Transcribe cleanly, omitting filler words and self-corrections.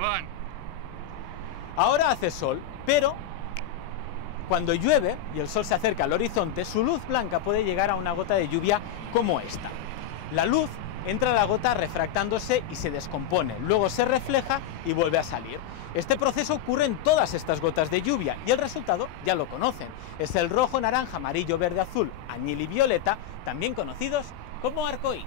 chaván. Ahora hace sol, pero cuando llueve y el sol se acerca al horizonte, su luz blanca puede llegar a una gota de lluvia como esta. La luz entra a la gota refractándose y se descompone, luego se refleja y vuelve a salir. Este proceso ocurre en todas estas gotas de lluvia y el resultado ya lo conocen. Es el rojo, naranja, amarillo, verde, azul, añil y violeta, también conocidos como arcoíris.